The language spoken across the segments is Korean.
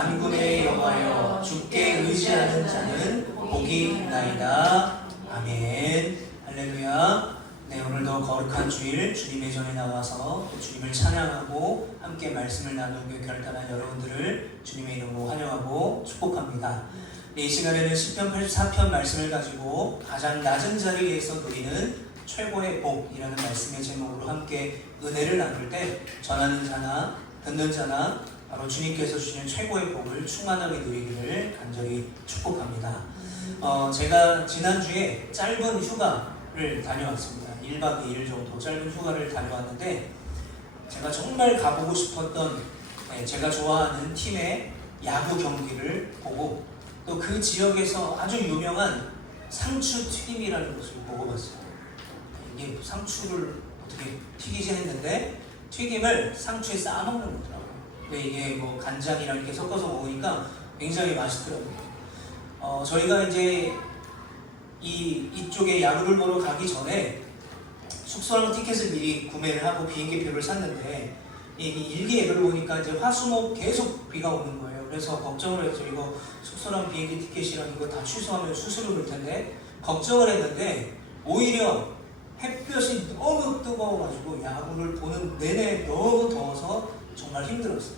만군의 여호와여 주께 의지하는 자는 복이 있나이다. 아멘. 할렐루야. 네, 오늘도 거룩한 주일 주님의 전에 나와서 주님을 찬양하고 함께 말씀을 나누기 결단한 여러분들을 주님의 이름으로 환영하고 축복합니다. 네, 이 시간에는 시편 84편 말씀을 가지고 가장 낮은 자리에서 누리는 최고의 복이라는 말씀의 제목으로 함께 은혜를 나눌 때 전하는 자나 듣는 자나 바로 주님께서 주시는 최고의 복을 충만하게 누리기를 간절히 축복합니다. 제가 지난주에 짧은 휴가를 다녀왔습니다. 1박 2일 정도 짧은 휴가를 다녀왔는데 제가 정말 가보고 싶었던 제가 좋아하는 팀의 야구 경기를 보고 또 그 지역에서 아주 유명한 상추 튀김이라는 것을 먹어봤어요. 이게 상추를 어떻게 튀기지 했는데 튀김을 상추에 싸먹는 거더라고요. 근데 이게 뭐 간장이랑 이렇게 섞어서 먹으니까 굉장히 맛있더라고요. 저희가 이제 이쪽에 야구를 보러 가기 전에 숙소랑 티켓을 미리 구매를 하고 비행기표를 샀는데 이 일기예보를 보니까 이제 화수목 계속 비가 오는 거예요. 그래서 걱정을 했죠. 이거 숙소랑 비행기 티켓이랑 이거 다 취소하면 수수료 물 텐데 걱정을 했는데 오히려 햇볕이 너무 뜨거워가지고 야구를 보는 내내 너무 더워서 정말 힘들었어요.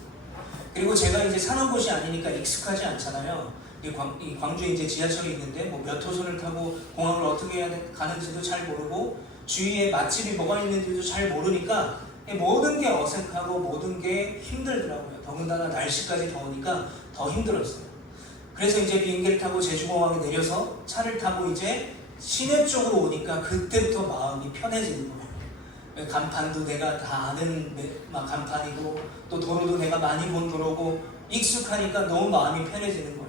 그리고 제가 이제 사는 곳이 아니니까 익숙하지 않잖아요. 이 광주에 이제 지하철이 있는데 뭐 몇 호선을 타고 공항을 어떻게 해야 가는지도 잘 모르고 주위에 맛집이 뭐가 있는지도 잘 모르니까 모든 게 어색하고 모든 게 힘들더라고요. 더군다나 날씨까지 더우니까 더 힘들었어요. 그래서 이제 비행기를 타고 제주공항에 내려서 차를 타고 이제 시내 쪽으로 오니까 그때부터 마음이 편해지는 거예요. 간판도 내가 다 아는 간판이고 또 도로도 내가 많이 본 도로고 익숙하니까 너무 마음이 편해지는 거예요.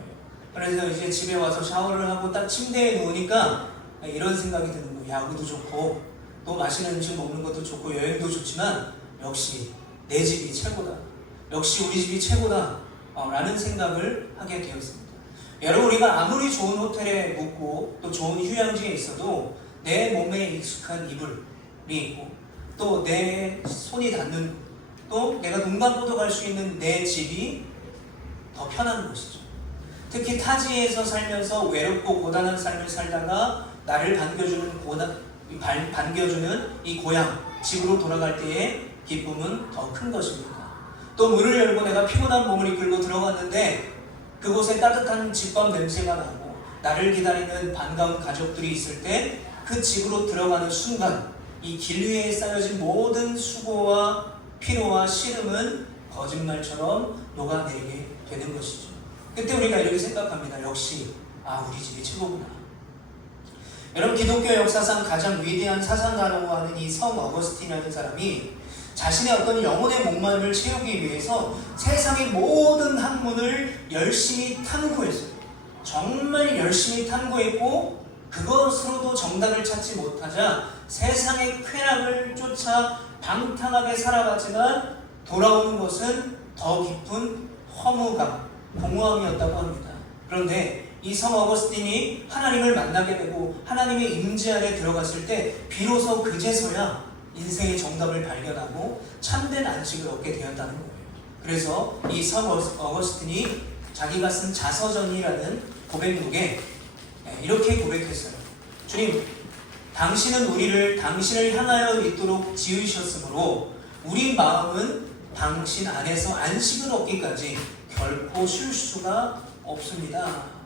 그래서 이제 집에 와서 샤워를 하고 딱 침대에 누우니까 이런 생각이 드는 거예요. 야구도 좋고 또 맛있는 음식 먹는 것도 좋고 여행도 좋지만 역시 내 집이 최고다. 역시 우리 집이 최고다. 라는 생각을 하게 되었습니다. 여러분, 우리가 아무리 좋은 호텔에 묵고 또 좋은 휴양지에 있어도 내 몸에 익숙한 이불이 있고 또 내 손이 닿는 또 내가 눈 감고도 갈 수 있는 내 집이 더 편한 것이죠. 특히 타지에서 살면서 외롭고 고단한 삶을 살다가 나를 반겨주는 이 고향, 집으로 돌아갈 때의 기쁨은 더 큰 것입니다. 또 문을 열고 내가 피곤한 몸을 이끌고 들어갔는데 그곳에 따뜻한 집밥 냄새가 나고 나를 기다리는 반가운 가족들이 있을 때 그 집으로 들어가는 순간 이 길 위에 쌓여진 모든 수고와 피로와 시름은 거짓말처럼 녹아내리게 되는 것이죠. 그때 우리가 이렇게 생각합니다. 역시 우리 집이 최고구나. 여러분, 기독교 역사상 가장 위대한 사상가라고 하는 이 성 어거스틴이라는 사람이 자신의 어떤 영혼의 목마름을 채우기 위해서 세상의 모든 학문을 열심히 탐구했어요. 정말 열심히 탐구했고 그것으로도 정답을 찾지 못하자 세상의 쾌락을 쫓아 방탕하게 살아갔지만 돌아오는 것은 더 깊은 허무감, 공허함이었다고 합니다. 그런데 이 성 어거스틴이 하나님을 만나게 되고 하나님의 임재 안에 들어갔을 때 비로소 그제서야 인생의 정답을 발견하고 참된 안식을 얻게 되었다는 거예요. 그래서 이 성 어거스틴이 자기가 쓴 자서전이라는 고백록에 이렇게 고백했어요. 주님, 당신은 우리를 당신을 향하여 있도록 지으셨으므로 우리 마음은 당신 안에서 안식을 얻기까지 결코 쉴 수가 없습니다.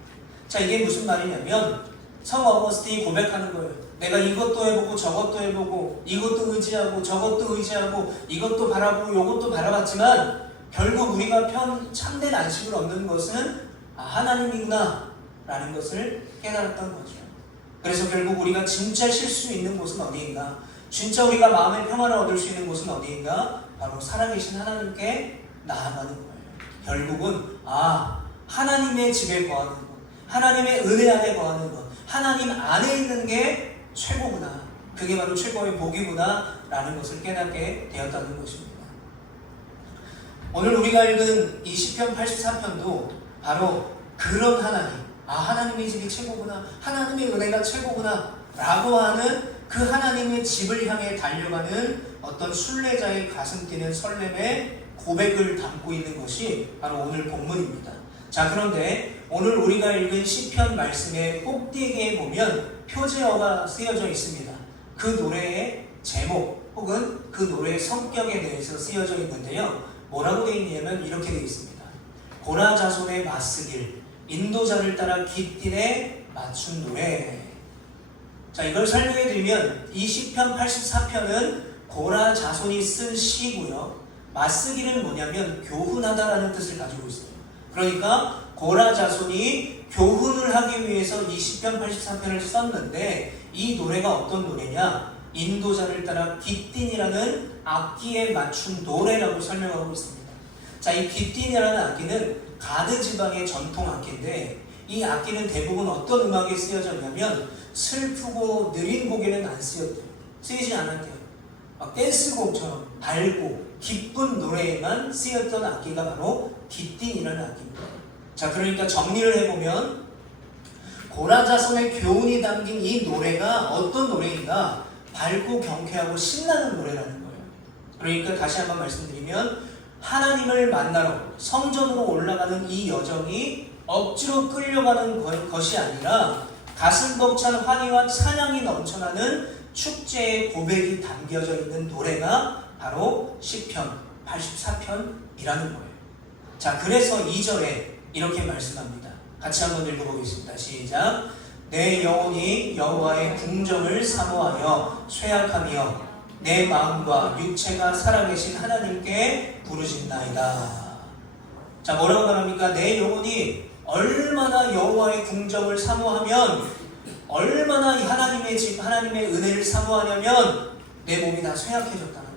자, 이게 무슨 말이냐면 성 어거스틴이 고백하는 거예요. 내가 이것도 해보고 저것도 해보고 이것도 의지하고 저것도 의지하고 이것도 바라보고 이것도 바라봤지만 결국 우리가 참된 안식을 얻는 것은 하나님이구나 라는 것을 깨달았던 거죠. 그래서 결국 우리가 진짜 쉴 수 있는 곳은 어디인가, 진짜 우리가 마음의 평안을 얻을 수 있는 곳은 어디인가, 바로 살아계신 하나님께 나아가는 거예요. 결국은 하나님의 집에 거하는 것, 하나님의 은혜 안에 거하는 것, 하나님 안에 있는 게 최고구나, 그게 바로 최고의 복이구나 라는 것을 깨닫게 되었다는 것입니다. 오늘 우리가 읽은 이 시편 84편도 바로 그런 하나님, 하나님의 집이 최고구나, 하나님의 은혜가 최고구나 라고 하는 그 하나님의 집을 향해 달려가는 어떤 순례자의 가슴 뛰는 설렘의 고백을 담고 있는 것이 바로 오늘 본문입니다. 자, 그런데 오늘 우리가 읽은 시편 말씀의 꼭대기에 보면 표제어가 쓰여져 있습니다. 그 노래의 제목 혹은 그 노래의 성격에 대해서 쓰여져 있는데요. 뭐라고 되어 있냐면 이렇게 되어 있습니다. 고라 자손의 맞쓰길, 인도자를 따라 깃딘에 맞춘 노래. 자, 이걸 설명해 드리면 이 시편 84편은 고라 자손이 쓴 시고요. 맞쓰기는 뭐냐면 교훈하다라는 뜻을 가지고 있어요. 그러니까 고라 자손이 교훈을 하기 위해서 이 시편 84편을 썼는데 이 노래가 어떤 노래냐? 인도자를 따라 깃딘이라는 악기에 맞춘 노래라고 설명하고 있습니다. 자, 이 깃딘이라는 악기는 가드 지방의 전통 악기인데 이 악기는 대부분 어떤 음악에 쓰여졌냐면 슬프고 느린 곡에는 안 쓰였대요. 쓰이지 않았대요. 막 댄스곡처럼 밝고 기쁜 노래에만 쓰였던 악기가 바로 깃딘이라는 악기입니다. 자, 그러니까 정리를 해보면 고라 자손의 교훈이 담긴 이 노래가 어떤 노래인가? 밝고 경쾌하고 신나는 노래라는 거예요. 그러니까 다시 한번 말씀드리면 하나님을 만나러 성전으로 올라가는 이 여정이 억지로 끌려가는 것이 아니라 가슴 벅찬 환희와 찬양이 넘쳐나는 축제의 고백이 담겨져 있는 노래가 바로 시편 84편이라는 거예요. 자, 그래서 2절에 이렇게 말씀합니다. 같이 한번 읽어보겠습니다. 시작. 내 영혼이 여호와의 궁정을 사모하여 쇠약하며 내 마음과 육체가 살아계신 하나님께 부르짖나이다. 자, 뭐라고 말합니까? 내 영혼이 얼마나 여호와의 궁정을 사모하면, 얼마나 하나님의 집, 하나님의 은혜를 사모하냐면 내 몸이 다 쇠약해졌다는 거예요.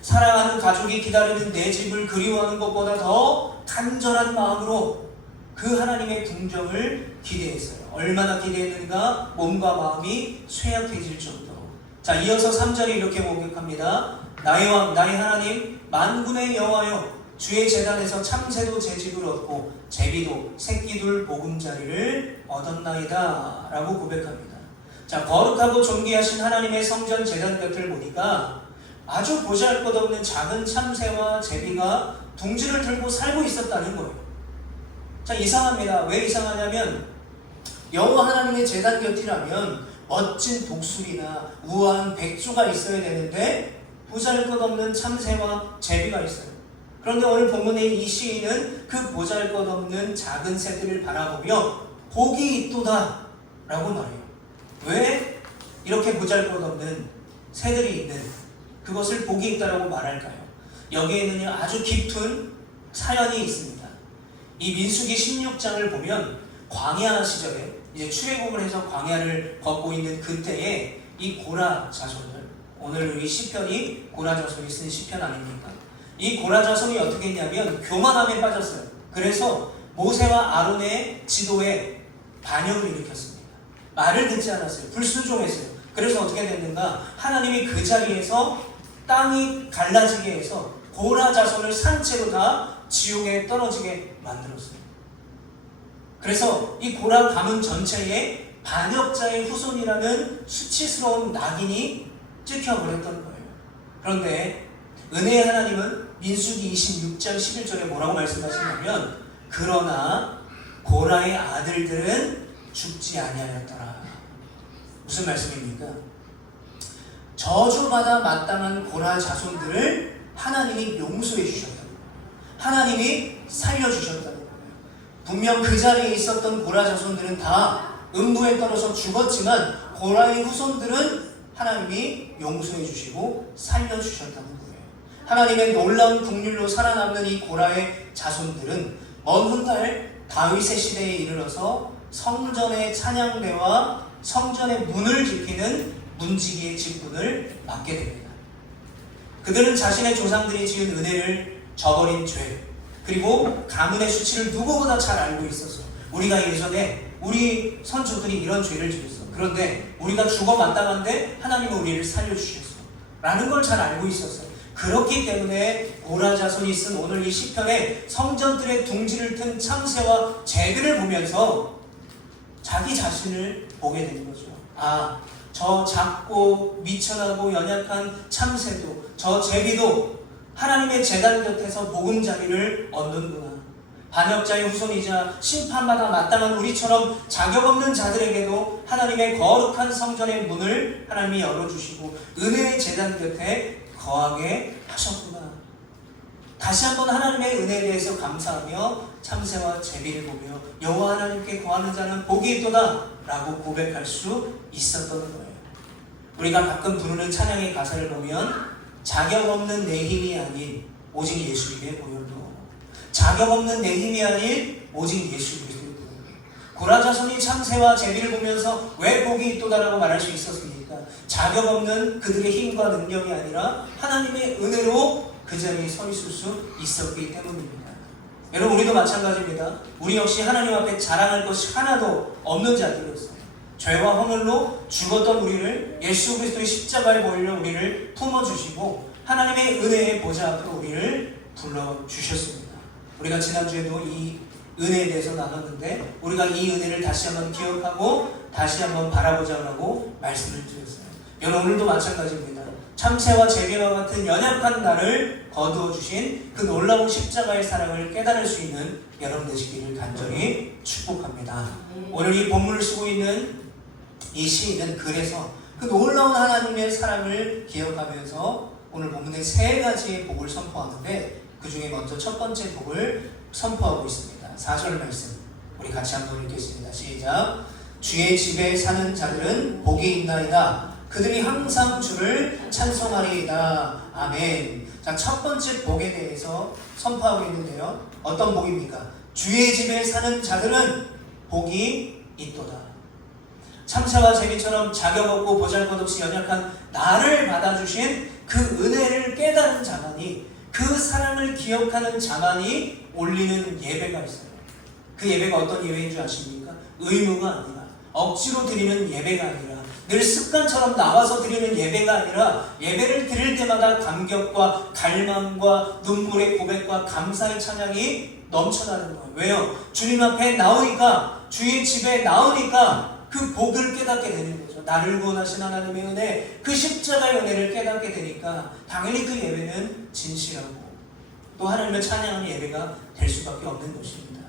사랑하는 가족이 기다리는 내 집을 그리워하는 것보다 더 간절한 마음으로 그 하나님의 궁정을 기대했어요. 얼마나 기대했는가? 몸과 마음이 쇠약해질 정도로. 자, 이어서 3절에 이렇게 고백합니다. 나의 왕, 나의 하나님, 만군의 여호와여, 주의 제단에서 참새도 제 집을 얻고 제비도 새끼둘 보금자리를 얻었나이다 라고 고백합니다. 자, 거룩하고 존귀하신 하나님의 성전 제단 곁을 보니까 아주 보잘것없는 작은 참새와 제비가 둥지를 들고 살고 있었다는 거예요. 자, 이상합니다. 왜 이상하냐면 여호와 하나님의 제단 곁이라면 멋진 독수리나 우아한 백조가 있어야 되는데 보잘것없는 참새와 제비가 있어요. 그런데 오늘 본문의 이 시인은 그 보잘것없는 작은 새들을 바라보며 복이 있도다 라고 말해요. 왜 이렇게 보잘것없는 새들이 있는 그것을 복이 있다라고 말할까요? 여기에는 아주 깊은 사연이 있습니다. 이 민수기 16장을 보면 광야 시절에 이제 출애굽을 해서 광야를 걷고 있는 그때에 이 고라 자손들, 오늘 이 시편이 고라 자손이 쓴 시편 아닙니까? 이 고라 자손이 어떻게 했냐면 교만함에 빠졌어요. 그래서 모세와 아론의 지도에 반역을 일으켰습니다. 말을 듣지 않았어요. 불순종했어요. 그래서 어떻게 됐는가? 하나님이 그 자리에서 땅이 갈라지게 해서 고라 자손을 산채로 다 지옥에 떨어지게 만들었어요. 그래서 이 고라 가문 전체에 반역자의 후손이라는 수치스러운 낙인이 찍혀버렸던 거예요. 그런데 은혜의 하나님은 민수기 26장 11절에 뭐라고 말씀하시냐면 그러나 고라의 아들들은 죽지 아니하였더라. 무슨 말씀입니까? 저주받아 마땅한 고라 자손들을 하나님이 용서해 주셨다는 거예요. 하나님이 살려주셨다는 거예요. 분명 그 자리에 있었던 고라 자손들은 다 음부에 떨어져 죽었지만 고라의 후손들은 하나님이 용서해 주시고 살려주셨다는 거예요. 하나님의 놀라운 긍휼로 살아남는 이 고라의 자손들은 먼 훗날 다윗의 시대에 이르러서 성전의 찬양대와 성전의 문을 지키는 문지기의 직분을 맡게 됩니다. 그들은 자신의 조상들이 지은 은혜를 저버린 죄, 그리고 가문의 수치를 누구보다 잘 알고 있었어요. 우리가 예전에 우리 선조들이 이런 죄를 지었어. 그런데 우리가 죽어 마땅한데 하나님은 우리를 살려주셨어 라는 걸 잘 알고 있었어요. 그렇기 때문에 고라 자손이 쓴 오늘 이 시편에 성전들의 둥지를 튼 참새와 제비를 보면서 자기 자신을 보게 되는 거죠. 아, 저 작고 미천하고 연약한 참새도, 저 제비도 하나님의 제단 곁에서 보금자리를 얻는구나. 반역자의 후손이자 심판받아 마땅한 우리처럼 자격 없는 자들에게도 하나님의 거룩한 성전의 문을 하나님이 열어주시고 은혜의 제단 곁에 거하게 하셨구나. 다시 한번 하나님의 은혜에 대해서 감사하며 참새와 제비를 보며 여호와 하나님께 거하는 자는 복이 있도다 라고 고백할 수 있었던 거예요. 우리가 가끔 부르는 찬양의 가사를 보면 자격 없는 내 힘이 아닌 오직 예수님의 보혈로, 자격 없는 내 힘이 아닌 오직 예수 그리스도의 보혈로. 고라자손이 참새와 제비를 보면서 왜 복이 있도다라고 말할 수 있었습니까? 자격 없는 그들의 힘과 능력이 아니라 하나님의 은혜로 그 자리에 서 있을 수 있었기 때문입니다. 여러분, 우리도 마찬가지입니다. 우리 역시 하나님 앞에 자랑할 것이 하나도 없는 자들이었어요. 죄와 허물로 죽었던 우리를 예수 그리스도의 십자가에 몰려 우리를 품어주시고 하나님의 은혜의 보좌 앞으로 우리를 불러주셨습니다. 우리가 지난주에도 이 은혜에 대해서 나눴는데 우리가 이 은혜를 다시 한번 기억하고 다시 한번 바라보자고 말씀을 드렸어요. 여러분, 오늘도 마찬가지입니다. 참새와 제비와 같은 연약한 나를 거두어 주신 그 놀라운 십자가의 사랑을 깨달을 수 있는 여러분 되시기를 간절히 축복합니다. 오늘 이 본문을 쓰고 있는 이 시인은 그래서 그 놀라운 하나님의 사랑을 기억하면서 오늘 본문의 세 가지의 복을 선포하는데 그 중에 먼저 첫 번째 복을 선포하고 있습니다. 4절 말씀 우리 같이 한번 읽겠습니다. 시작. 주의 집에 사는 자들은 복이 있나이다. 그들이 항상 주를 찬송하리이다. 아멘. 자, 첫 번째 복에 대해서 선포하고 있는데요. 어떤 복입니까? 주의 집에 사는 자들은 복이 있도다. 참새와 제비처럼 자격 없고 보잘것없이 연약한 나를 받아주신 그 은혜를 깨달은 자만이, 그 사랑을 기억하는 자만이 올리는 예배가 있어요. 그 예배가 어떤 예배인 줄 아십니까? 의무가 아니라, 억지로 드리는 예배가 아니라, 늘 습관처럼 나와서 드리는 예배가 아니라 예배를 드릴 때마다 감격과 갈망과 눈물의 고백과 감사의 찬양이 넘쳐나는 거예요. 왜요? 주님 앞에 나오니까, 주의 집에 나오니까 그 복을 깨닫게 되는 거죠. 나를 구원하신 하나님의 은혜, 그 십자가의 은혜를 깨닫게 되니까 당연히 그 예배는 진실하고 또 하나님을 찬양하는 예배가 될 수밖에 없는 것입니다.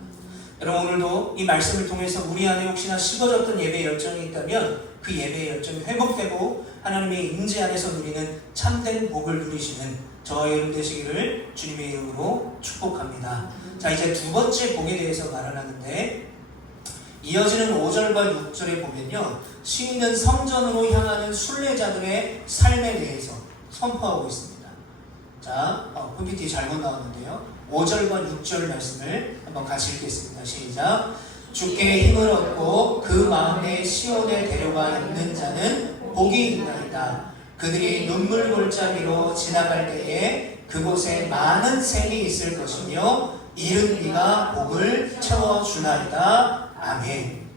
여러분, 오늘도 이 말씀을 통해서 우리 안에 혹시나 식어졌던 예배 열정이 있다면 그 예배의 열정이 회복되고 하나님의 임재 안에서 누리는 참된 복을 누리시는 저와 여러분 되시기를 주님의 이름으로 축복합니다. 자, 이제 두 번째 복에 대해서 말을 하는데 이어지는 5절과 6절에 보면요, 시인은 성전으로 향하는 순례자들의 삶에 대해서 선포하고 있습니다. 자, PPT 잘못 나왔는데요. 5절과 6절 말씀을 한번 같이 읽겠습니다. 시작. 주께 힘을 얻고 그 마음에 시온에 데려가 있는 자는 복이 있나이다. 그들이 눈물 골짜기로 지나갈 때에 그곳에 많은 샘이 있을 것이며 이른 비가 복을 채워주나이다. 아멘.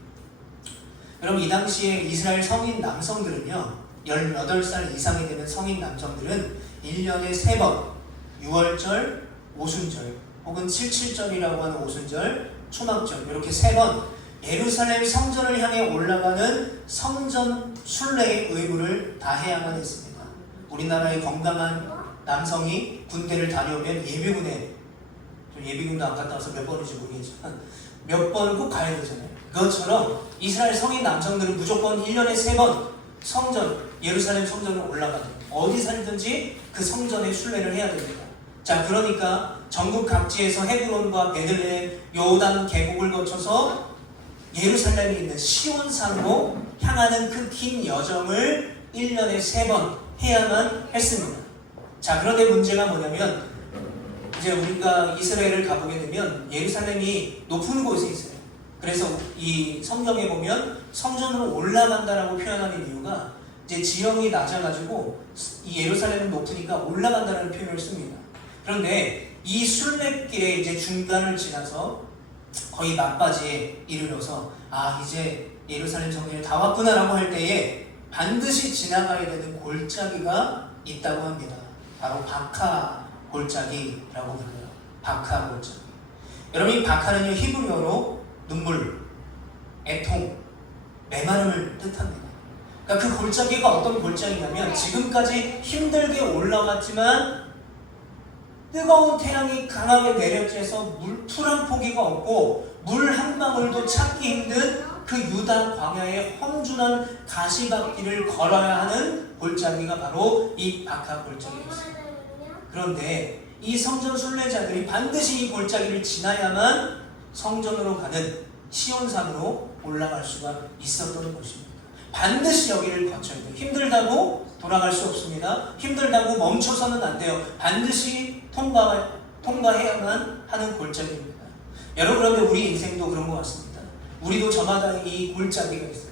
여러분, 이 당시에 이스라엘 성인 남성들은요, 18살 이상이 되는 성인 남성들은 1년에 3번 6월절, 오순절 혹은 77절이라고 하는 오순절, 초막절 이렇게 3번 예루살렘 성전을 향해 올라가는 성전 순례의 의무를 다해야만 했습니다. 우리나라의 건강한 남성이 군대를 다녀오면 예비군에, 예비군도 안 갔다 와서 몇 번인지 모르겠지만 몇 번은 꼭 가야 되잖아요. 그것처럼 이스라엘 성인 남성들은 무조건 1년에 3번 성전, 예루살렘 성전을 올라가요. 어디 살든지 그 성전에 순례를 해야 됩니다. 자, 그러니까 전국 각지에서 헤브론과 베들레헴, 요단 계곡을 거쳐서 예루살렘에 있는 시온산으로 향하는 그 긴 여정을 1년에 3번 해야만 했습니다. 자, 그런데 문제가 뭐냐면 이제 우리가 이스라엘을 가보게 되면 예루살렘이 높은 곳에 있어요. 그래서 이 성경에 보면 성전으로 올라간다라고 표현하는 이유가 이제 지형이 낮아가지고 이 예루살렘은 높으니까 올라간다라는 표현을 씁니다. 그런데 이 순례길에 이제 중간을 지나서 거의 막바지에 이르러서 이제 예루살렘 성전에 다 왔구나라고 할 때에 반드시 지나가야 되는 골짜기가 있다고 합니다. 바로 바카 골짜기라고 불러요. 바카 골짜기. 여러분, 이 바카는요, 히브리어로 눈물, 애통, 메마름을 뜻합니다. 그러니까 그 골짜기가 어떤 골짜기냐면 지금까지 힘들게 올라갔지만 뜨거운 태양이 강하게 내려쬐서 풀 한 포기가 없고 물 한 방울도 찾기 힘든 그 유다 광야의 험준한 가시밭길을 걸어야 하는 골짜기가 바로 이 바카 골짜기였습니다. 그런데 이 성전 순례자들이 반드시 이 골짜기를 지나야만 성전으로 가는 시온산으로 올라갈 수가 있었던 것입니다. 반드시 여기를 거쳐야 돼요. 힘들다고 돌아갈 수 없습니다. 힘들다고 멈춰서는 안 돼요. 반드시 통과해야만 하는 골짜기입니다. 여러분, 그런데 우리 인생도 그런 것 같습니다. 우리도 저마다 이 골짜기가 있어요.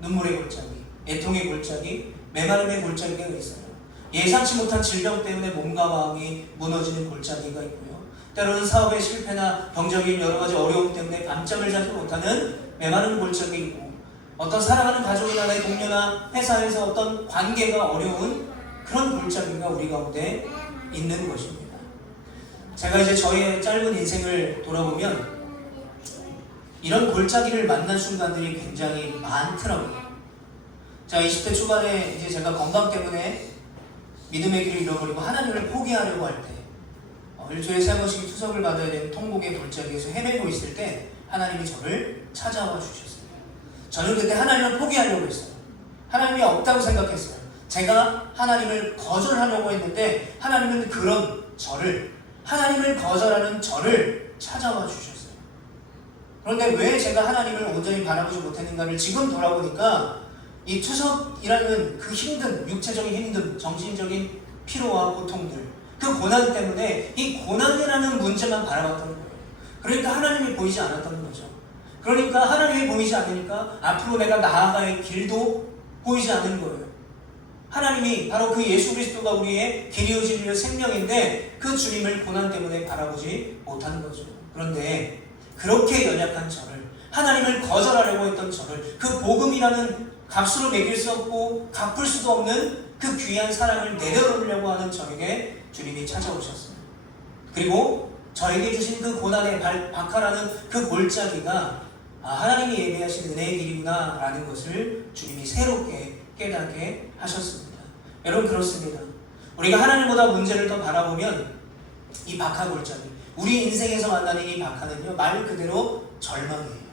눈물의 골짜기, 애통의 골짜기, 메마름의 골짜기가 있어요. 예상치 못한 질병 때문에 몸과 마음이 무너지는 골짜기가 있고요. 때로는 사업의 실패나 경제적인 여러 가지 어려움 때문에 밤잠을 자지 못하는 메마른 골짜기 있고, 어떤 사랑하는 가족이나 내 동료나 회사에서 어떤 관계가 어려운 그런 골짜기가 우리 가운데 있는 것입니다. 제가 이제 저의 짧은 인생을 돌아보면 이런 골짜기를 만난 순간들이 굉장히 많더라고요. 자, 20대 초반에 이제 제가 건강 때문에 믿음의 길을 잃어버리고 하나님을 포기하려고 할 때, 일주일에 3번씩 투석을 받아야 되는 통곡의 골짜기에서 헤매고 있을 때 하나님이 저를 찾아와 주셨어요. 저는 그때 하나님을 포기하려고 했어요. 하나님이 없다고 생각했어요. 제가 하나님을 거절하려고 했는데 하나님은 그런 저를, 하나님을 거절하는 저를 찾아와 주셨어요. 그런데 왜 제가 하나님을 온전히 바라보지 못했는가를 지금 돌아보니까 이 투석이라는 그 힘든, 육체적인 힘든, 정신적인 피로와 고통들, 그 고난 때문에 이 고난이라는 문제만 바라봤던 거예요. 그러니까 하나님이 보이지 않았던 거죠. 그러니까 하나님이 보이지 않으니까 앞으로 내가 나아갈 길도 보이지 않는 거예요. 하나님이 바로 그 예수 그리스도가 우리의 길이요 진리요 생명인데 그 주님을 고난 때문에 바라보지 못하는 거죠. 그런데 그렇게 연약한 저를, 하나님을 거절하려고 했던 저를, 그 복음이라는 값으로 매길 수 없고 갚을 수도 없는 그 귀한 사랑을 내려놓으려고 하는 저에게 주님이 찾아오셨어요. 그리고 저에게 주신 그 고난의 바카라는 그 골짜기가 하나님이 예비하신 은혜의 길이구나 라는 것을 주님이 새롭게 깨닫게 하셨습니다. 여러분, 그렇습니다. 우리가 하나님보다 문제를 더 바라보면 이 바카 골짜기, 우리 인생에서 만나는 이 바카는요, 말 그대로 절망이에요.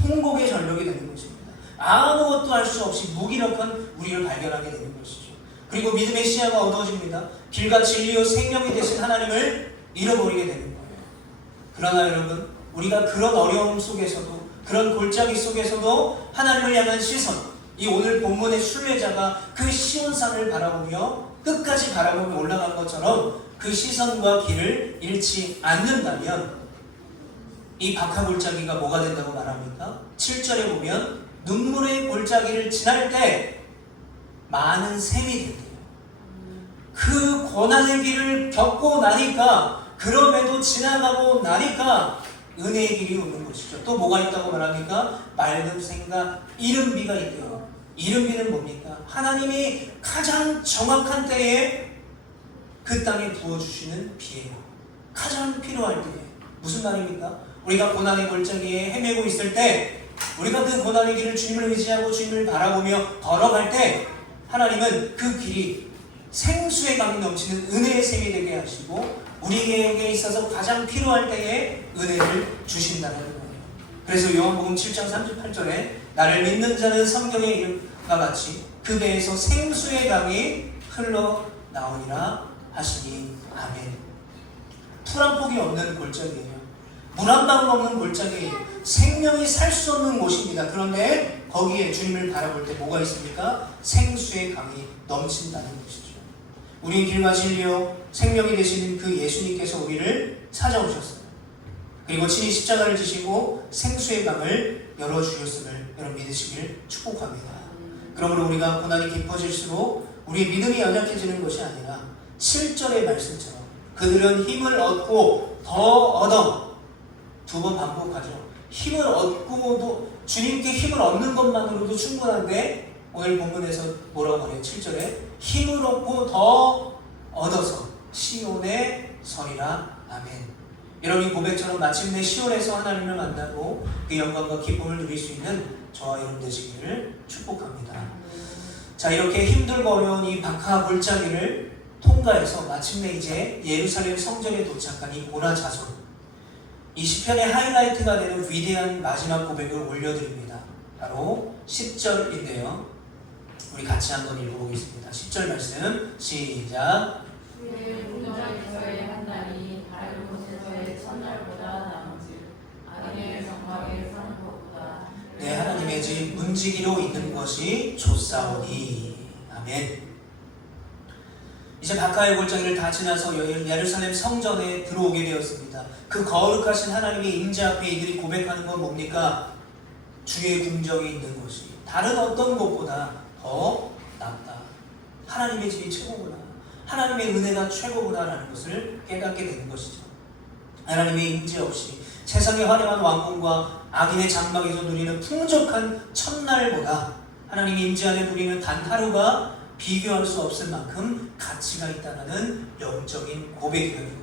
통곡의 전력이 되는 것입니다. 아무것도 할 수 없이 무기력한 우리를 발견하게 되는 것이죠. 그리고 믿음의 시야가 어두워집니다. 길과 진리요 생명이 되신 하나님을 잃어버리게 되는 거예요. 그러나 여러분, 우리가 그런 어려움 속에서도, 그런 골짜기 속에서도 하나님을 향한 시선, 이 오늘 본문의 순례자가 그 시온산을 바라보며 끝까지 바라보며 올라간 것처럼 그 시선과 길을 잃지 않는다면 이 바카 골짜기가 뭐가 된다고 말합니까? 7절에 보면 눈물의 골짜기를 지날 때 많은 샘이 된대요. 그 고난의 길을 겪고 나니까, 그럼에도 지나가고 나니까 은혜의 길이 오는 것이죠. 또 뭐가 있다고 말합니까? 맑은 샘과 이른 비가 있대요. 이른 비는 뭡니까? 하나님이 가장 정확한 때에 그 땅에 부어주시는 비예요. 가장 필요할 때에. 무슨 말입니까? 우리가 고난의 골짜기에 헤매고 있을 때, 우리가 그 고난의 길을 주님을 의지하고 주님을 바라보며 걸어갈 때 하나님은 그 길이 생수의 강이 넘치는 은혜의 샘이 되게 하시고 우리에게 있어서 가장 필요할 때에 은혜를 주신다는 거예요. 그래서 요한복음 7장 38절에 나를 믿는 자는 성경에 이름과 같이 그 배에서 생수의 강이 흘러나오리라 하시니 아멘. 풀 한 폭이 없는 골짜기예요. 물 한 방울 없는 골짜기예요. 생명이 살 수 없는 곳입니다. 그런데 거기에 주님을 바라볼 때 뭐가 있습니까? 생수의 강이 넘친다는 것이죠. 우리 길과 진리요 생명이 되시는 그 예수님께서 우리를 찾아오셨어요. 그리고 친히 십자가를 지시고 생수의 강을 열어주셨음을 여러분 믿으시길 축복합니다. 그러므로 우리가 고난이 깊어질수록 우리의 믿음이 연약해지는 것이 아니라 7절의 말씀처럼 그들은 힘을 얻고 더 얻어, 두 번 반복하죠. 힘을 얻고도, 주님께 힘을 얻는 것만으로도 충분한데 오늘 본문에서 뭐라고 말해요? 7절에 힘을 얻고 더 얻어서 시온에 서리라. 아멘. 여러분, 이 고백처럼 마침내 시온에서 하나님을 만나고 그 영광과 기쁨을 누릴 수 있는 저와 여러분 되시기를 축복합니다. 자, 이렇게 힘들고 어려운 이 바카 골짜기를 통과해서 마침내 이제 예루살렘 성전에 도착한 이 고라 자손, 이 시편의 하이라이트가 되는 위대한 마지막 고백을 올려드립니다. 바로 10절인데요. 우리 같이 한번 읽어보겠습니다. 10절 말씀 시작. 주의 문전에서의 한 날이 다른 곳에서의 첫날보다 나은즉 아기의 정막에 사는 것보다 내 하나님의 집 문지기로 있는 것이 좋사오니. 아멘. 이제 박하의 골짜기를 다 지나서 예루살렘 성전에 들어오게 되었습니다. 그 거룩하신 하나님의 임재 앞에 이들이 고백하는 건 뭡니까? 주의 궁정이 있는 것이 다른 어떤 것보다 더 낫다. 하나님의 집이 최고구나. 하나님의 은혜가 최고구나라는 것을 깨닫게 되는 것이죠. 하나님의 임재 없이 세상의 화려한 왕궁과 악인의 장막에서 누리는 풍족한 첫날보다 하나님의 임재 안에 누리는 단 하루가 비교할 수 없을 만큼 가치가 있다는 영적인 고백이 되는 거예요.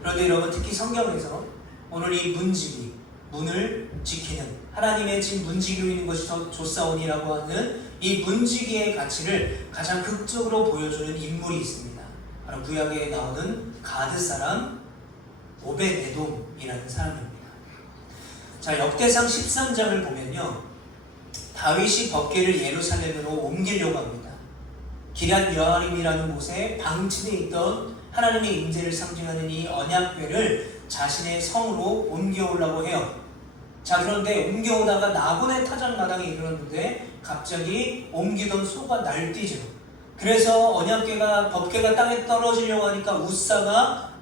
그런데 여러분, 특히 성경에서 오늘 이 문지기, 문을 지키는 하나님의 집 문지기로 있는 것이 좋사오니라고 하는 이 문지기의 가치를 가장 극적으로 보여주는 인물이 있습니다. 바로 구약에 나오는 가드 사람 오벳에돔이라는 사람입니다. 자, 역대상 13장을 보면요, 다윗이 법궤를 예루살렘으로 옮기려고 합니다. 기럇 여아림이라는 곳에 방치되어 있던 하나님의 임재를 상징하는 이 언약궤를 자신의 성으로 옮겨오려고 해요. 자, 그런데 옮겨오다가 나곤의 타작마당에 이르렀는데 갑자기 옮기던 소가 날뛰죠. 그래서 언약궤가, 법궤가 땅에 떨어지려고 하니까 우사가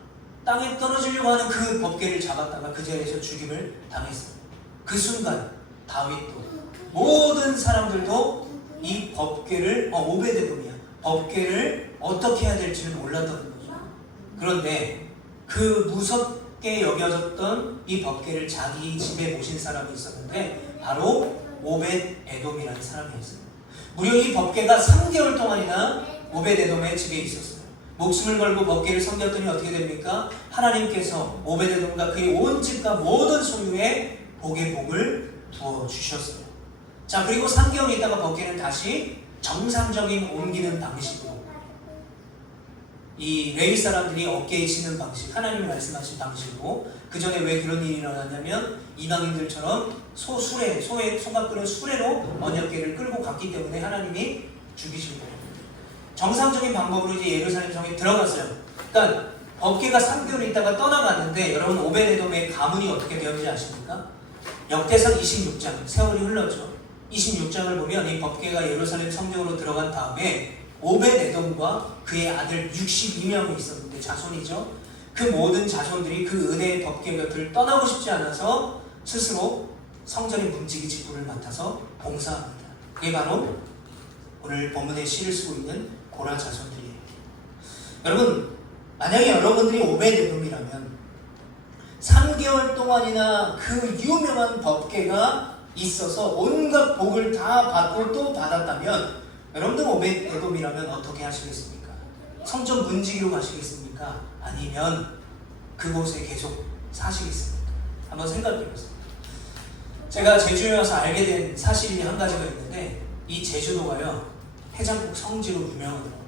땅에 떨어지려고 하는 그 법궤를 잡았다가 그 자리에서 죽임을 당했어요. 그 순간 다윗도 모든 사람들도 이 법궤를 오베데돔이야. 법궤를 어떻게 해야 될지는 몰랐던 거죠. 그런데 그 무섭게 여겨졌던 이 법궤를 자기 집에 모신 사람이 있었는데 바로 오벳에돔이라는 사람이었어요. 무려 이 법궤가 3개월 동안이나 오벳에돔의 집에 있었어요. 목숨을 걸고 법궤를 섬겼더니 어떻게 됩니까? 하나님께서 오벳에돔과 그의 온 집과 모든 소유에 복의 복을 부어주셨어요. 자, 그리고 3개월 있다가 법궤는 다시 정상적인 옮기는 방식으로, 이 레위 사람들이 어깨에 지는 방식, 하나님이 말씀하신 방식으로, 그 전에 왜 그런 일이 일어났냐면 이방인들처럼 소가 끄는 수레로 언약궤를 끌고 갔기 때문에 하나님이 죽이신 거예요. 정상적인 방법으로 이제 예루살렘 성에 들어갔어요. 그러니까 법궤가 3개월 있다가 떠나갔는데, 여러분 오벳에돔의 가문이 어떻게 되었는지 아십니까? 역대상 26장, 세월이 흘렀죠. 26장을 보면 이 법궤가 예루살렘 성전으로 들어간 다음에 오벳에돔과 그의 아들 62명이 있었는데, 자손이죠. 그 모든 자손들이 그 은혜의 법궤 곁을 떠나고 싶지 않아서 스스로 성전의 문지기 직분을 맡아서 봉사합니다. 그게 바로 오늘 본문에 시를 쓰고 있는 고라 자손들이에요. 여러분, 만약에 여러분들이 오벳에돔이라면 3개월 동안이나 그 유명한 법궤가 있어서 온갖 복을 다 받고 또 받았다면 여러분들 오벳에돔이라면 어떻게 하시겠습니까? 성전 문지기로 가시겠습니까? 아니면 그곳에 계속 사시겠습니까? 한번 생각해보세요. 제가 제주에 와서 알게 된 사실이 한 가지가 있는데, 이 제주도가요 해장국 성지로 유명하더라고요.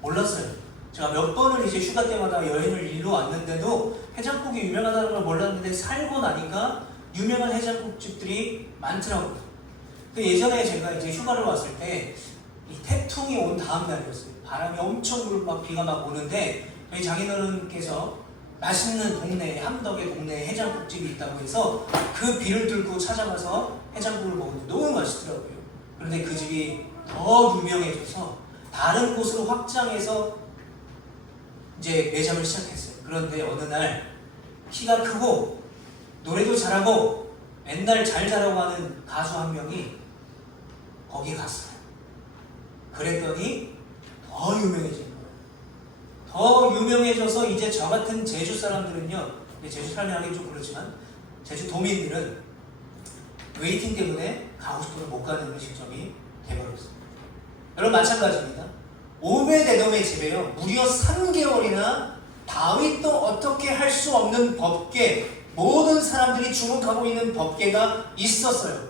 몰랐어요. 제가 몇 번을 이제 휴가 때마다 여행을 일로 왔는데도 해장국이 유명하다는 걸 몰랐는데, 살고 나니까 유명한 해장국집들이 많더라고요. 그 예전에 제가 이제 휴가를 왔을 때 이 태풍이 온 다음 날이었어요. 바람이 엄청 불고 막 비가 막 오는데, 저희 장인어른께서 맛있는 동네, 함덕의 동네에 해장국집이 있다고 해서 그 비를 뚫고 찾아가서 해장국을 먹었는데 너무 맛있더라고요. 그런데 그 집이 더 유명해져서 다른 곳으로 확장해서 이제 매장을 시작했어요. 그런데 어느 날 키가 크고 노래도 잘하고 맨날 잘 자라고 하는 가수 한 명이 거기 갔어요. 그랬더니 더 유명해진 거예요. 더 유명해져서 이제 저 같은 제주 사람들은요, 제주 사람이 하긴 좀 그렇지만 제주 도민들은 웨이팅 때문에 가고 싶어도 못 가는 음식점이 돼버렸어요. 여러분 마찬가지입니다. 오벳에돔의 집에요, 무려 3개월이나 다윗도 어떻게 할 수 없는 법궤, 모든 사람들이 주목하고 있는 법궤가 있었어요.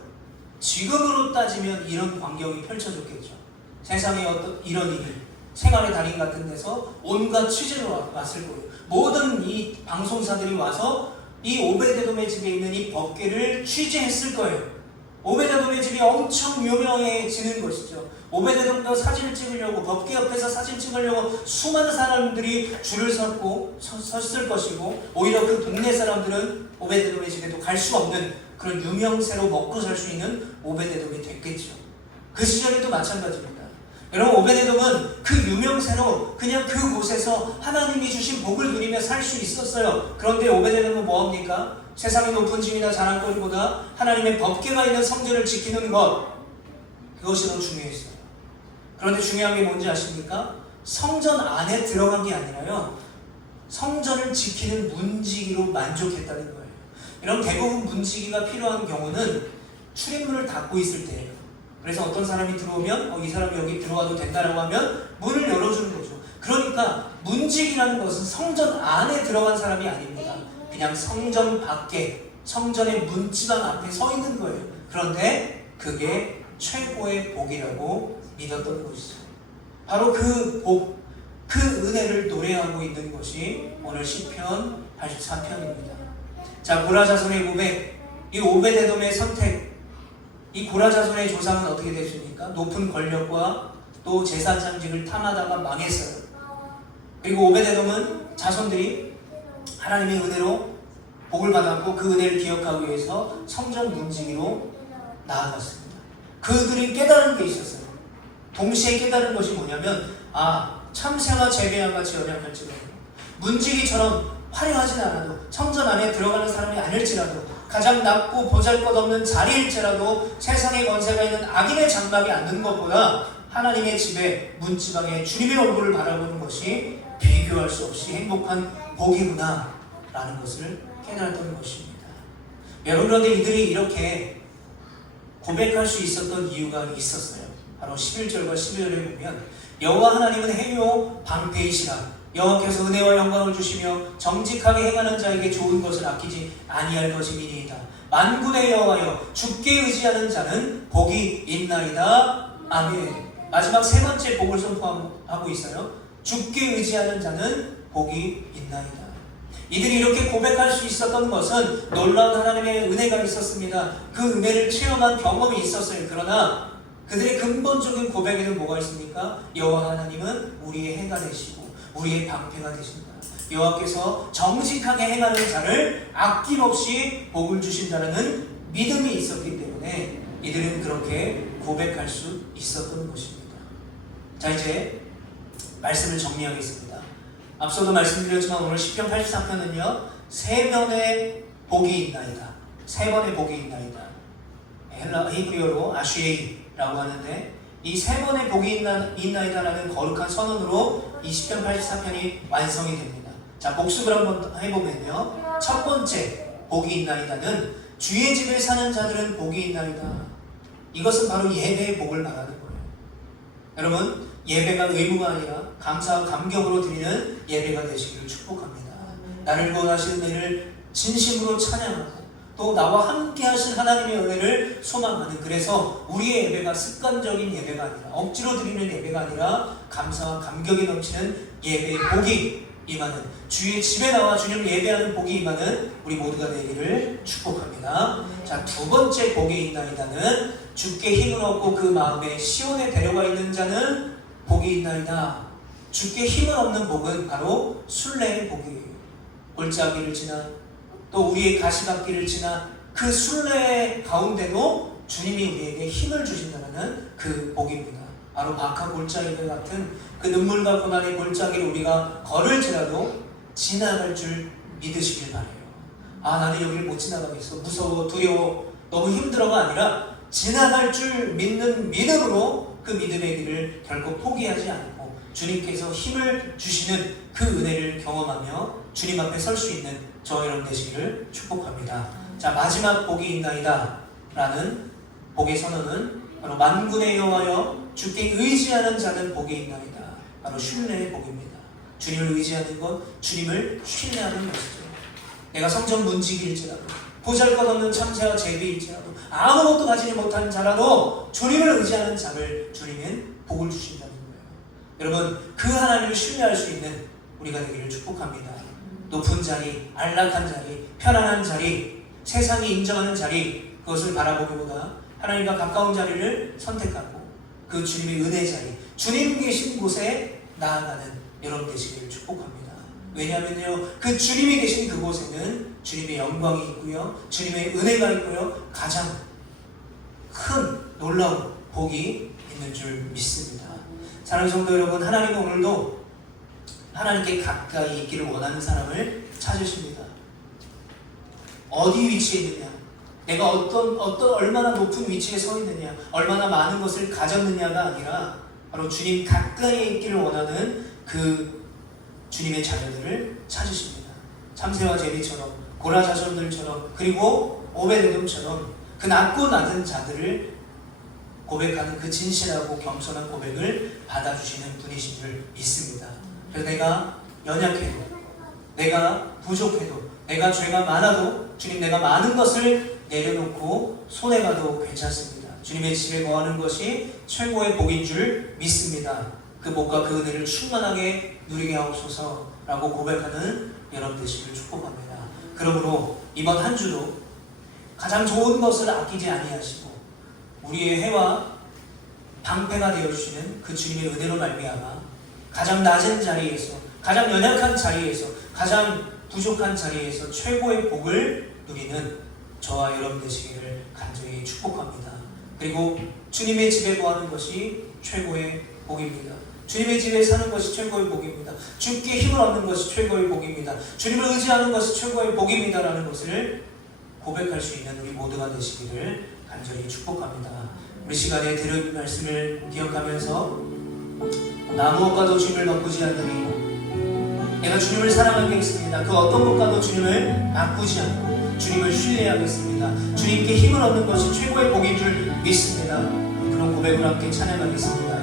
지금으로 따지면 이런 광경이 펼쳐졌겠죠. 세상에 어떤 이런 일을 생활의 달인 같은 데서 온갖 취재로 왔을 거예요. 모든 이 방송사들이 와서 이 오베데돔의 집에 있는 이 법궤를 취재했을 거예요. 오베데돔의 집이 엄청 유명해지는 것이죠. 오베데돔도 사진을 찍으려고, 법궤 옆에서 사진 찍으려고 수많은 사람들이 줄을 섰을 것이고, 오히려 그 동네 사람들은 오베데돔의 집에도 갈 수 없는 그런 유명세로 먹고 살 수 있는 오베데돔이 됐겠죠. 그 시절에도 마찬가지입니다. 여러분, 오베데돔은 그 유명세로 그냥 그곳에서 하나님이 주신 복을 누리며 살 수 있었어요. 그런데 오베데돔은 뭐합니까? 세상의 높은 짐이나 자랑거리보다 하나님의 법궤가 있는 성전을 지키는 것, 그것이 더 중요했어요. 그런데 중요한 게 뭔지 아십니까? 성전 안에 들어간 게 아니라요, 성전을 지키는 문지기로 만족했다는 거예요. 이런 대부분 문지기가 필요한 경우는 출입문을 닫고 있을 때예요. 그래서 어떤 사람이 들어오면 이 사람이 여기 들어와도 된다라고 하면 문을 열어주는 거죠. 그러니까 문지기라는 것은 성전 안에 들어간 사람이 아닙니다. 그냥 성전 밖에, 성전의 문지방 앞에 서 있는 거예요. 그런데 그게 최고의 복이라고 믿었던 것이죠. 바로 그 복, 그 은혜를 노래하고 있는 것이 오늘 시편 84편입니다. 자, 고라 자손의 고백, 이 오베데돔의 선택, 이 고라 자손의 조상은 어떻게 됐습니까? 높은 권력과 또 제사장직을 탐하다가 망했어요. 그리고 오베데돔은 자손들이 하나님의 은혜로 복을 받았고 그 은혜를 기억하기 위해서 성전 문지기로 나아갔습니다. 그들이 깨달은 게 있었어요. 동시에 깨달은 것이 뭐냐면, 참새와 재배와 같이 연약할지라도, 문지기처럼 화려하진 않아도, 성전 안에 들어가는 사람이 아닐지라도, 가장 낮고 보잘것없는 자리일지라도 세상의 권세가 있는 악인의 장막에 앉는 것보다 하나님의 집에 문지방에 주님의 얼굴을 바라보는 것이 비교할 수 없이 행복한 복이구나 라는 것을 깨달았던 것입니다. 여러분, 그런데 이들이 이렇게 고백할 수 있었던 이유가 있었어요. 바로 11절과 12절에 보면, 여호와 하나님은 행요 방패이시라. 여호와께서 은혜와 영광을 주시며 정직하게 행하는 자에게 좋은 것을 아끼지 아니할 것임이니이다. 만군의 여호와여, 주께 의지하는 자는 복이 있나이다. 아멘. 마지막 세 번째 복을 선포하고 있어요. 주께 의지하는 자는 복이 있나이다. 이들이 이렇게 고백할 수 있었던 것은 놀라운 하나님의 은혜가 있었습니다. 그 은혜를 체험한 경험이 있었어요. 그러나 그들의 근본적인 고백에는 뭐가 있습니까? 여호와 하나님은 우리의 해가 되시고 우리의 방패가 되신다. 여호와께서 정직하게 행하는 자를 아낌없이 복을 주신다는 믿음이 있었기 때문에 이들은 그렇게 고백할 수 있었던 것입니다. 자, 이제 말씀을 정리하겠습니다. 앞서도 말씀드렸지만 오늘 시편 84편은요, 세 번의 복이 있나이다. 세 번의 복이 있나이다. 히브리어로 아쉬에이라고 하는데, 이 세 번의 복이 있나이다라는 거룩한 선언으로 이 시편 84편이 완성이 됩니다. 자, 복습을 한번 해보면요, 첫 번째 복이 있나이다는 주의 집에 사는 자들은 복이 있나이다. 이것은 바로 예배의 복을 말하는 거예요. 여러분, 예배가 의무가 아니라 감사와 감격으로 드리는 예배가 되시기를 축복합니다. 나를 구원하시는 은혜를 진심으로 찬양하고 또 나와 함께 하신 하나님의 은혜를 소망하는, 그래서 우리의 예배가 습관적인 예배가 아니라 억지로 드리는 예배가 아니라 감사와 감격이 넘치는 예배의 복이 임하는, 주의 집에 나와 주님을 예배하는 복이 임하는 우리 모두가 되기를 축복합니다. 자, 두 번째 복이 있나이다는 주께 힘을 얻고 그 마음에 시온에 데려가 있는 자는 복이 있나이다. 주께 힘을 얻는 복은 바로 순례의 복이에요. 골짜기를 지나 또 우리의 가시밭길을 지나 그 순례 가운데도 주님이 우리에게 힘을 주신다는 그 복입니다. 바로 바카 골짜기 같은 그 눈물과 고난의 골짜기를 우리가 걸을지라도 지나갈 줄 믿으시길 바라요. 나는 여기를 못 지나가겠어, 무서워, 두려워, 너무 힘들어가 아니라 지나갈 줄 믿는 믿음으로 그 믿음의 길을 결코 포기하지 않고 주님께서 힘을 주시는 그 은혜를 경험하며 주님 앞에 설 수 있는 저와 여러분 되시기를 축복합니다. 자, 마지막 복이 있나이다 라는 복의 선언은 바로 만군의 여호와여, 주께 의지하는 자는 복이 있나이다. 바로 신뢰의 복입니다. 주님을 의지하는 것, 주님을 신뢰하는 것이죠. 내가 성전 문지기일지라도, 보잘것없는 참새와 제비일지라도, 아무것도 가지지 못하는 자라도 주님을 의지하는 자를 주님은 복을 주신다는 거예요. 여러분, 그 하나님을 신뢰할 수 있는 우리가 되기를 축복합니다. 높은 자리, 안락한 자리, 편안한 자리, 세상이 인정하는 자리, 그것을 바라보기보다 하나님과 가까운 자리를 선택하고 그 주님의 은혜 자리, 주님 계신 곳에 나아가는 여러분 되시기를 축복합니다. 왜냐하면요, 그 주님이 계신 그곳에는 주님의 영광이 있고요, 주님의 은혜가 있고요, 가장 큰 놀라운 복이 있는 줄 믿습니다. 사랑하는 성도 여러분, 하나님은 오늘도 하나님께 가까이 있기를 원하는 사람을 찾으십니다. 어디 위치에 있느냐, 내가 얼마나 높은 위치에 서 있느냐, 얼마나 많은 것을 가졌느냐가 아니라 바로 주님 가까이 있기를 원하는 그 주님의 자녀들을 찾으십니다. 참새와 제비처럼, 고라 자손들처럼, 그리고 오베데돔처럼 그 낮고 낮은 자들을 고백하는 그 진실하고 겸손한 고백을 받아주시는 분이신 줄 믿습니다. 그래서 내가 연약해도, 내가 부족해도, 내가 죄가 많아도 주님, 내가 많은 것을 내려놓고 손해가도 괜찮습니다. 주님의 집에 거하는 것이 최고의 복인 줄 믿습니다. 그 복과 그 은혜를 충만하게 누리게 하옵소서라고 고백하는 여러분 되시길 축복합니다. 그러므로 이번 한 주도 가장 좋은 것을 아끼지 아니하시고 우리의 해와 방패가 되어주시는 그 주님의 은혜로 말미암아 가장 낮은 자리에서, 가장 연약한 자리에서, 가장 부족한 자리에서 최고의 복을 누리는 저와 여러분 되시기를 간절히 축복합니다. 그리고 주님의 집에 거하는 것이 최고의 복입니다. 주님의 집에 사는 것이 최고의 복입니다. 주께 힘을 얻는 것이 최고의 복입니다. 주님을 의지하는 것이 최고의 복입니다 라는 것을 고백할 수 있는 우리 모두가 되시기를 간절히 축복합니다. 우리 시간에 들은 말씀을 기억하면서 나 무엇과도 주님을 바꾸지 않으니 내가 주님을 사랑하겠습니다. 그 어떤 것과도 주님을 바꾸지 않고 주님을 신뢰하겠습니다. 주님께 힘을 얻는 것이 최고의 복인 줄 믿습니다. 그런 고백을 함께 찬양하겠습니다.